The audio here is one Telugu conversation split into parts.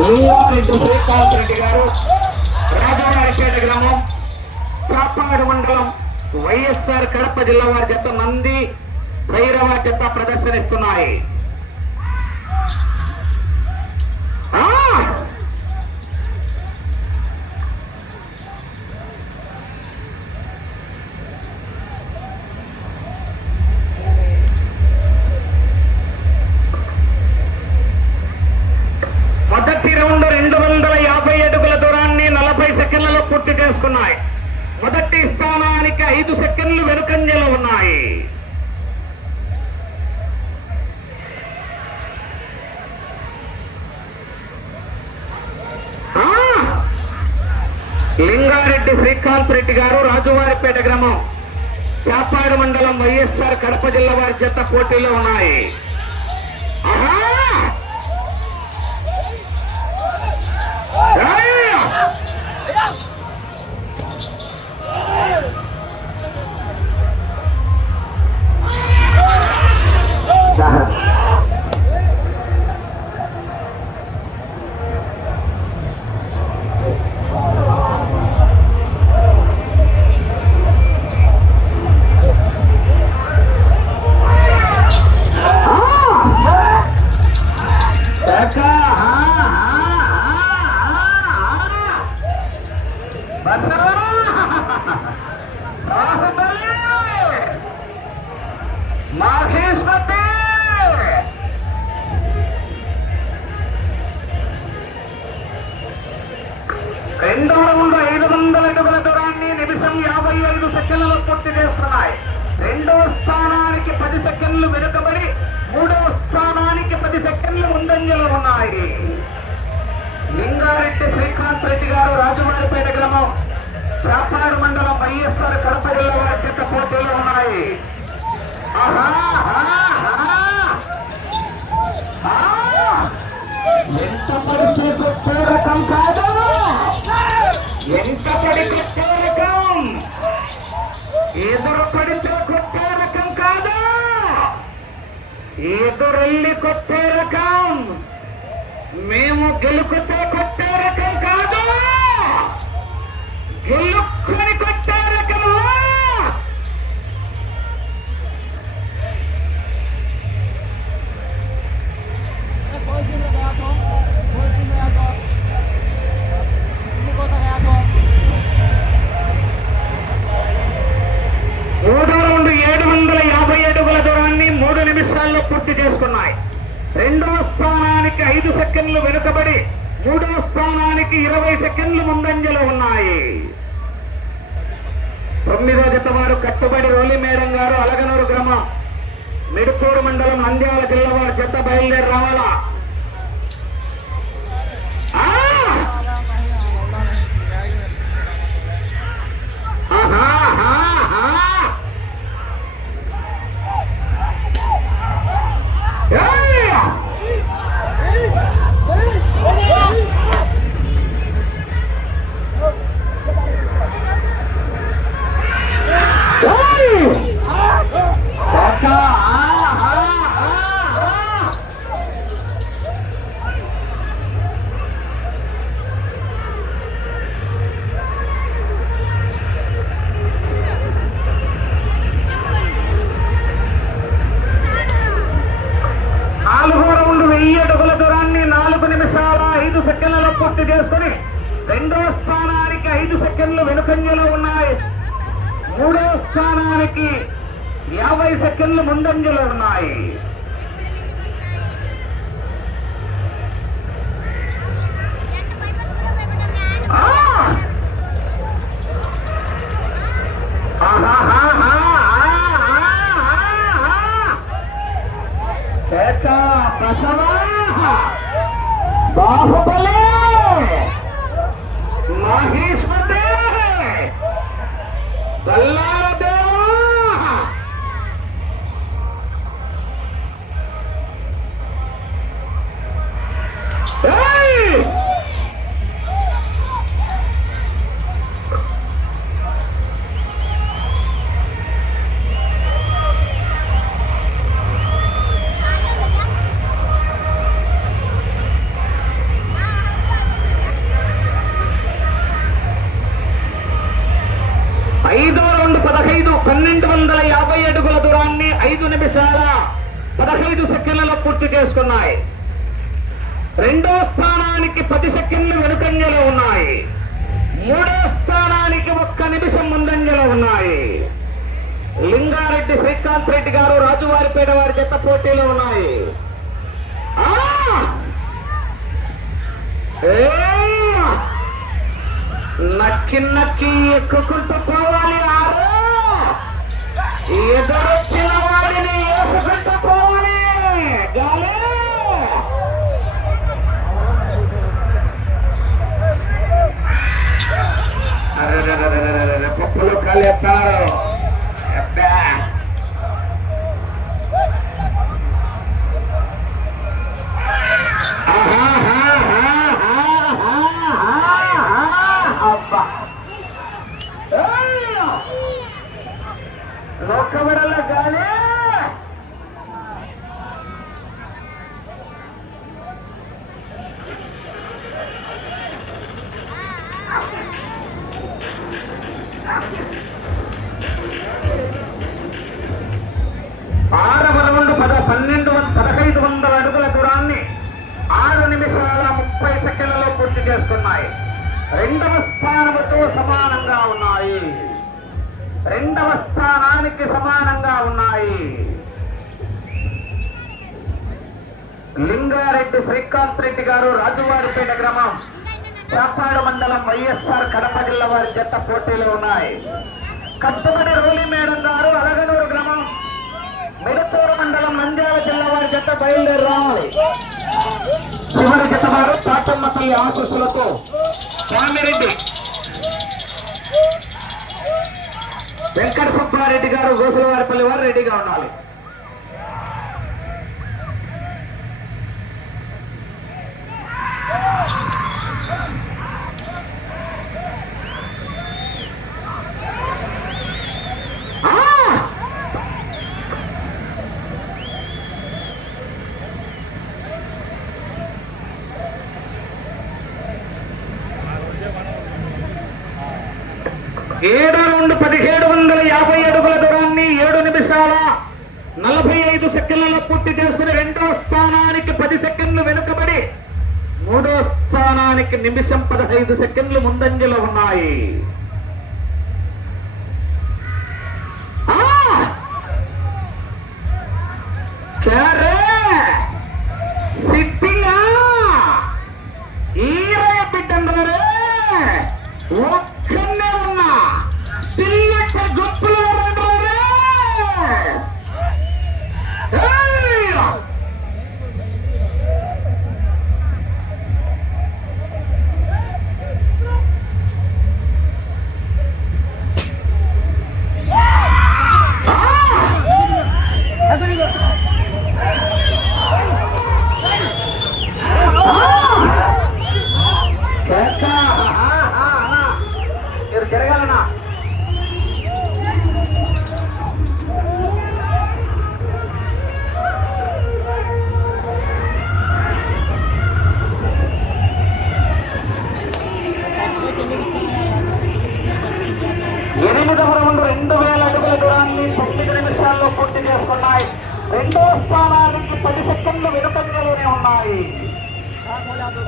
లింగారెడ్డి శ్రీకాంత్ రెడ్డి గారు, రాజవారిపేట గ్రామం, చాపాడు మండలం, వైఎస్ఆర్ కడప జిల్లా వారి జత నంది భైరవ జత ప్రదర్శనిస్తున్నాయి. మొదటి రౌండ్ 250 అడుగుల దూరాన్ని 40 సెకండ్లలో పూర్తి చేసుకున్నాయి. మొదటి స్థానానికి 5 సెకండ్లు వెనుకంజలో ఉన్నాయి. లింగారెడ్డి శ్రీకాంత్ రెడ్డి గారు, రాజువారిపేట గ్రామం, చాపాడు మండలం, వైఎస్ఆర్ కడప జిల్లా వారి జత పోటీలో ఉన్నాయి. రెండో రౌండ్ 500 అడుగుల దూరాన్ని నిమిషం 55 సెకండ్లలో పూర్తి చేస్తున్నాయి. రెండో స్థానానికి 10 సెకండ్లు వెనుకబడి మూడో స్థానానికి 10 సెకండ్లు ముందంజలో ఉన్నాయి. లింగారెడ్డి శ్రీకాంత్ రెడ్డి గారు, రాజువారిపేట గ్రామం, చాపాడు మండలం, వైఎస్ఆర్ కడప జిల్లా వారి పెద్ద పోటీలో ఉన్నాయి. ఎంత పడితే కొట్టే రకం కాదు, ఎంత పడి కొట్టే రకం, ఎదురు పడితే కొట్టే రకం కాదు, ఎదురెళ్ళి కొట్టే రకం, మేము గెలుకుతే కొట్టే రకం కాదు, గెలుక్కొని కొట్టే రకము. మూడో రౌండ్ 750 అడుగుల దూరాన్ని 3 నిమిషాల్లో పూర్తి చేసుకున్నాయి. రెండో స్థానానికి 5 సెకండ్లు వెనుకబడి మూడో స్థానానికి 20 సెకండ్లు ముందంజలో ఉన్నాయి. 9వ జత వారు కట్టుబడి రోలి మేడం గారు, అలగనూరు గ్రామం, మిడుతూరు మండలం, నంద్యాల జిల్లా వారి జత బయలుదేరి రావాలా. సెకండ్లలో పూర్తి చేసుకుని రెండో స్థానానికి 5 సెకండ్లు వెనుకంజలో ఉన్నాయి. మూడో స్థానానికి 50 సెకండ్లు ముందంజలో ఉన్నాయి. బాహుబలి మహేశ్వరే బల్లారదే చేసుకున్నాయి. రెండో స్థానానికి 10 సెకండ్లు వెనుకంజలో ఉన్నాయి. మూడో స్థానానికి 1 నిమిషం ముందంజలో ఉన్నాయి. లింగారెడ్డి శ్రీకాంత్ రెడ్డి గారు రాజువారిపేట వారి జత పోటీలో ఉన్నాయి. నక్కి నక్కి ఎక్కుకుంటూ పోవాలి. ఎదురొచ్చిన వాడిని వేసుకుంటూ పోవాలి. గాలి పప్పులు కాలు ఎత్తారు. లోకబడల గాలి ఆరవ రౌండ్ 1500 అడుగుల దూరాన్ని 6 నిమిషాల 30 సెకండ్లలో పూర్తి చేసుకున్నాయి. రెండవ స్థానముతో సమానంగా ఉన్నాయి. రెండవ స్థానానికి సమానంగా ఉన్నాయి. లింగారెడ్డి శ్రీకాంత్ రెడ్డి గారు రాజువారిపేట గ్రామం చాపాడు మండలం వైఎస్ఆర్ కడప జిల్లా వారి జత పోటీలో ఉన్నాయి. కట్టుబడి రోలి మేడం గారు అలగనూరు గ్రామం మిడతూరు మండలం నంద్యాల జిల్లా వారి జత బయలుదేరి రావాలి. చివరి జత వారు పాటమ్మ తల్లి ఆశీస్సులతో స్వామిరెడ్డి వెంకట సుబ్బారెడ్డి గారు గోసులవారిపల్లి వారు రెడీగా ఉండాలి. ఏడో రౌండ్ 1750 అడుగుల దూరాన్ని 7 నిమిషాల 45 సెకండ్లలో పూర్తి చేసుకుని రెండో స్థానానికి 10 సెకండ్లు వెనుకబడి మూడో స్థానానికి నిమిషం 15 సెకండ్లు ముందంజలో ఉన్నాయి. ఒక్కనే ఉన్నా పిల్లట గుంపులు జరగాలనా 8వ రౌండ్ 2000 అడుగుల దూరాన్ని 9 నిమిషాల్లో పూర్తి చేసుకున్నాయి. రెండో స్థానానికి 10 సెకండ్లు వెనుకంజలోనే ఉన్నాయి.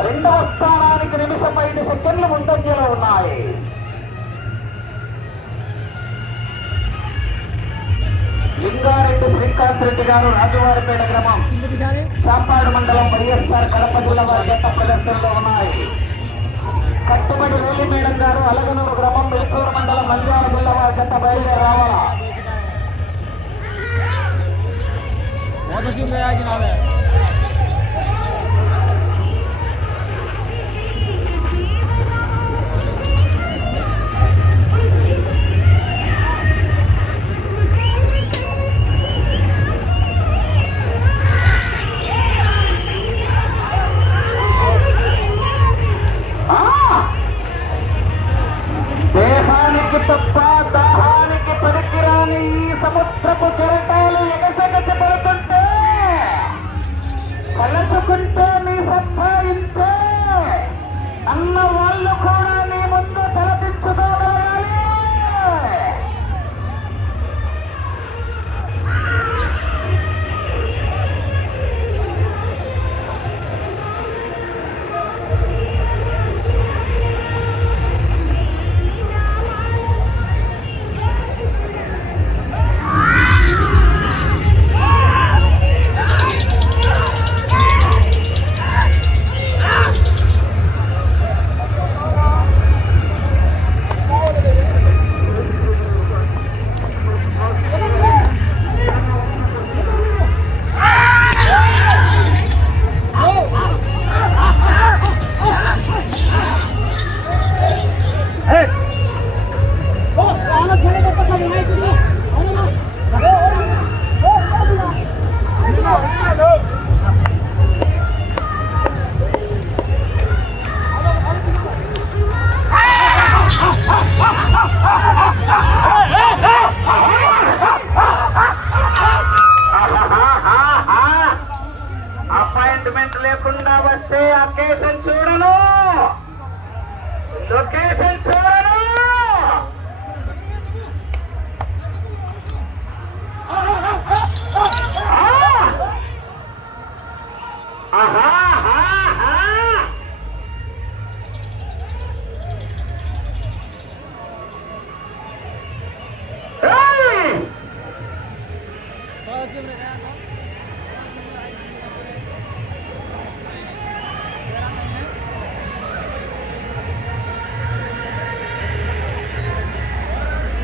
రెండవ స్థానానికి నిమిషం 5 సెకండ్లు ముందంజలో ఉన్నాయి. లింగారెడ్డి శ్రీకాంత్ రెడ్డి గారు రాజువారిపేట గ్రామం చాపాడు మండలం వైఎస్ఆర్ కడప జిల్లా వారి జత ప్రదర్శనలో ఉన్నాయి. కట్టుబడి రోలి మేడం గారు అలగనూరు గ్రామం మిల్కూరు మండలం నంద్యాల జిల్లా వారి జత బయలుదేరి రావాలా. దేహానికి తప్ప దాహానికి పనికిరాని ఈ సముద్రపు కెరటాలు ఎగసెగసి పడుతుంటే అపాయింట్మెంట్ లేకుండా వస్తే అకేషన్ చూడను, లొకేషన్ చూడను.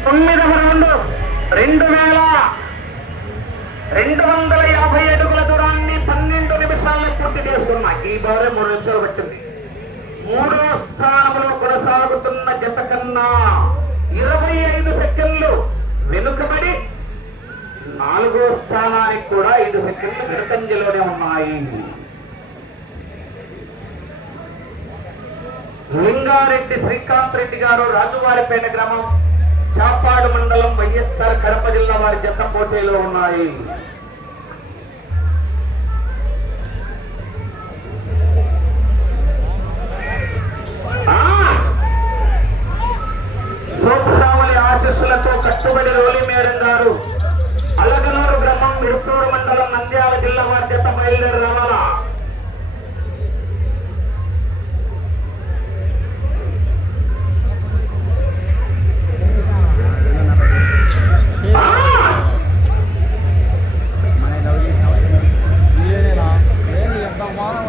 తొమ్మిదవ రౌండ్ 2250 అడుగుల దూరాన్ని 12 నిమిషాల్లో పూర్తి చేసుకున్నాయి. ఈ బారే 3 నిమిషాలు పట్టింది. మూడో స్థానంలో కొనసాగుతున్న జత కన్నా 25 సెకండ్లు వెనుకబడి నాలుగో స్థానానికి కూడా 5 సెకండ్లు వెనుకంజలోనే ఉన్నాయి. లింగారెడ్డి శ్రీకాంత్ రెడ్డి గారు, రాజువారిపేట గ్రామం, చాపాడు మండలం, వైఎస్ఆర్ కడప జిల్లా వారి జత పోటీలో ఉన్నాయి. సోప్సావలి ఆశీస్సులతో కట్టుబడి రోలి మేడం గారు, అలగనూరు గ్రామం, మిరుపూరు మండలం, నంద్యాల జిల్లా వారి జత బయలుదేరి రావాలా.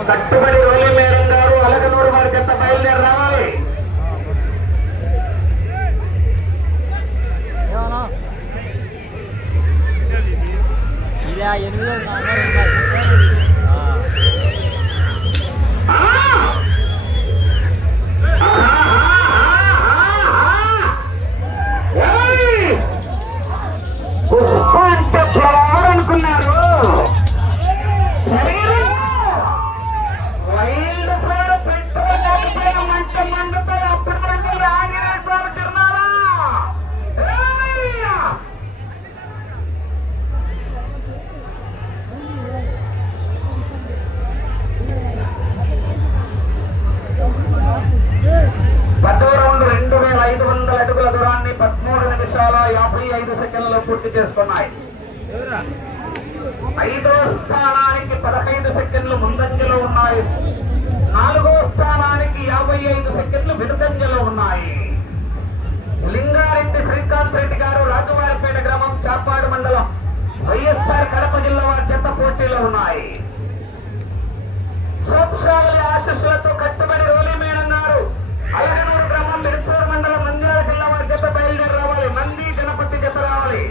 కట్టుబడి రోలి మేడం గారు, అలగనూరు వారి జత బయలుదేరి రావాలి. అనుకున్నారు పూర్తి చేసుకున్నాయి. 5వ స్థానానికి 15 సెకండ్లు ముందంజలో ఉన్నాయి. 4వ స్థానానికి 55 సెకండ్లు వెనుకంజలో ఉన్నాయి. లింగారెడ్డి శ్రీకాంత్ రెడ్డి గారు, రాజువారిపేట గ్రామం, చాపాడు మండలం, వైఎస్ఆర్ కడప జిల్లా వారి జత పోటీలో ఉన్నాయి. సోప్సావలి ఆశీస్సులతో కట్టుబడి రోలి మేడం గారు, అలగనూరు గ్రామం, మిరుపూరు మండలం, నంద్యాల జిల్లా వారి జత బయలుదేరి రావాలి. నంది గణపతి జత రావాలి.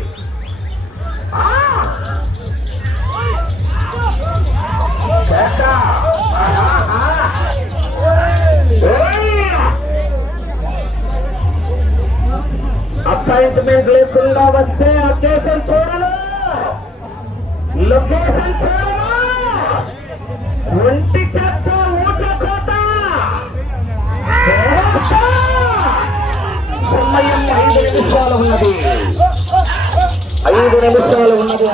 అపాయింట్మెంట్ లేకుండా వస్తే అకేషన్ చూడను, లొకేషన్ చూడను. ఒంటి చెత్త ఊచకోత సమయం 5 నిమిషాలు ఉన్నది. 5 నిమిషాలు ఉన్నది.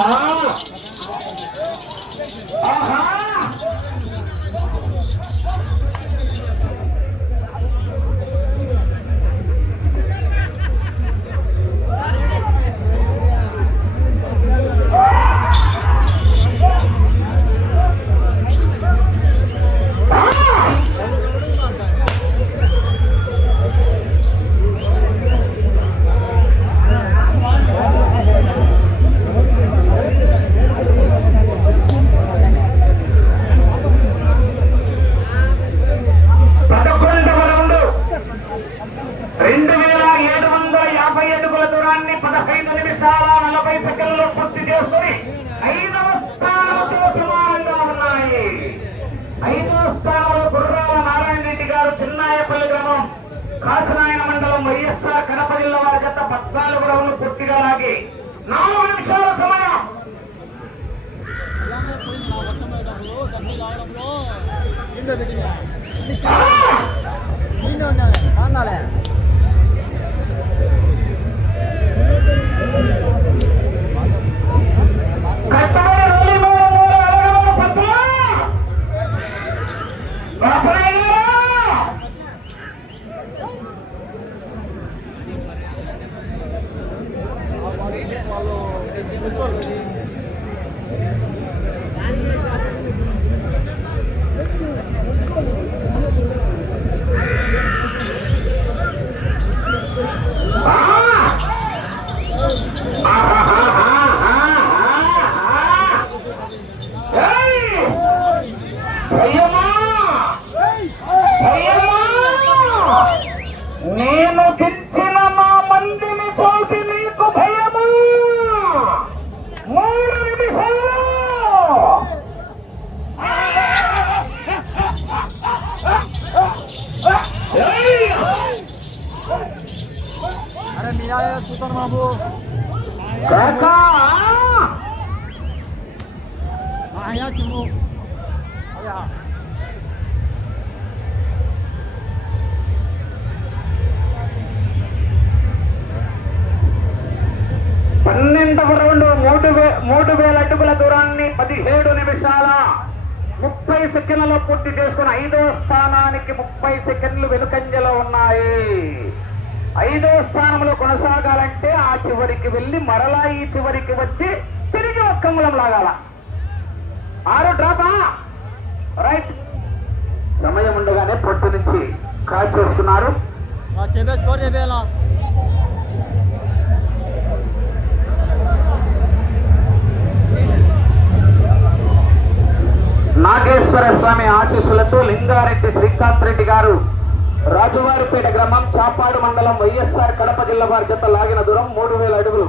కాశనాయన మండలం వైఎస్ఆర్ కడప జిల్లా వారి జత 14 రౌండ్లు పూర్తిగా లాగి 4 నిమిషాల సమయం. కట్టబడి రోలి మూడు అలగడలు పక్క బాపరాయ నేను తెచ్చిన మా మందిని చూసి నీకు భయము. 3 నిమిషాలు. अरे मेरा सुतन बाबू काका आया चुमो आया 12వ రౌండ్ 3000 అడుగుల దూరాన్ని 17 నిమిషాల 30 సెకండ్లలో పూర్తి చేసుకుని 5వ స్థానానికి 30 సెకండ్లు వెనుకంజలో ఉన్నాయి. 5వ స్థానంలో కొనసాగాలంటే ఆ చివరికి వెళ్ళి మరలా ఈ చివరికి వచ్చి తిరిగి ఒక్క అంగుళం లాగాల. 6 డ్రాపా రైట్. సమయం ఉండగానే పొట్టు నుంచి కాల్ చేస్తున్నారు. నాగేశ్వర స్వామి ఆశీస్సులతో లింగారెడ్డి శ్రీకాంత్ రెడ్డి గారు రాజువారిపేట గ్రామం చాపాడు మండలం వైఎస్ఆర్ కడప జిల్లా వారి జత లాగిన దూరం 3000 అడుగులు.